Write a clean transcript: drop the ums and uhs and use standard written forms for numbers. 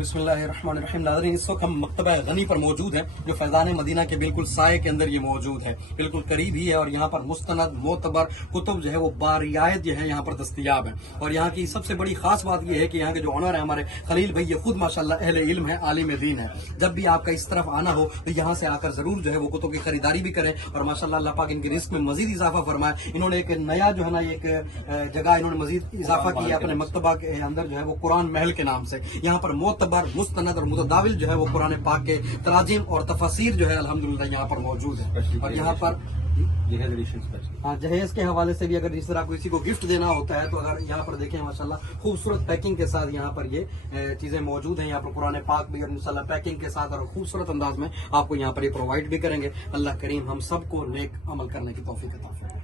بسم اللہ الرحمن الرحیم. ناظرین، اس وقت ہم مکتبہ غنی پر موجود ہیں جو فیضان مدینہ کے بالکل سائے کے اندر یہ موجود ہے، بالکل قریب ہی ہے، اور یہاں پر مستند معتبر کتب جو ہے وہ بارعایت جو ہے یہاں پر دستیاب ہیں. اور یہاں کی سب سے بڑی خاص بات یہ ہے کہ یہاں کے جو آنر ہیں ہمارے خلیل بھائی، یہ خود ماشاءاللہ اہل علم ہے، عالم دین ہے. جب بھی آپ کا اس طرف آنا ہو تو یہاں سے آ کر ضرور جو ہے وہ کتب کی خریداری بھی کریں، اور ماشاءاللہ اللہ پاک ان کے رزق میں مزید اضافہ فرمائے. انہوں نے ایک نیا جو ہے نا ایک جگہ انہوں نے مزید اضافہ کیا اپنے مکتبہ کے اندر جو ہے وہ قرآن محل کے نام سے. یہاں پر معتبر، مستند اور متداول جو ہے وہ قرآن پاک کے تراجم اور تفاسیر جو ہے الحمدللہ یہاں پر موجود ہے. اور یہاں پر جہیز کے حوالے سے بھی اگر جس طرح کسی کو گفٹ دینا ہوتا ہے تو اگر یہاں پر دیکھیں ماشاءاللہ خوبصورت پیکنگ کے ساتھ یہاں پر یہ چیزیں موجود ہیں. یہاں پر قرآن پاک بھی انشاءاللہ پیکنگ کے ساتھ اور خوبصورت انداز میں آپ کو یہاں پر یہ پرووائڈ بھی کریں گے. اللہ کریم ہم سب کو نیک عمل کرنے کی توفیق عطا فرمائے.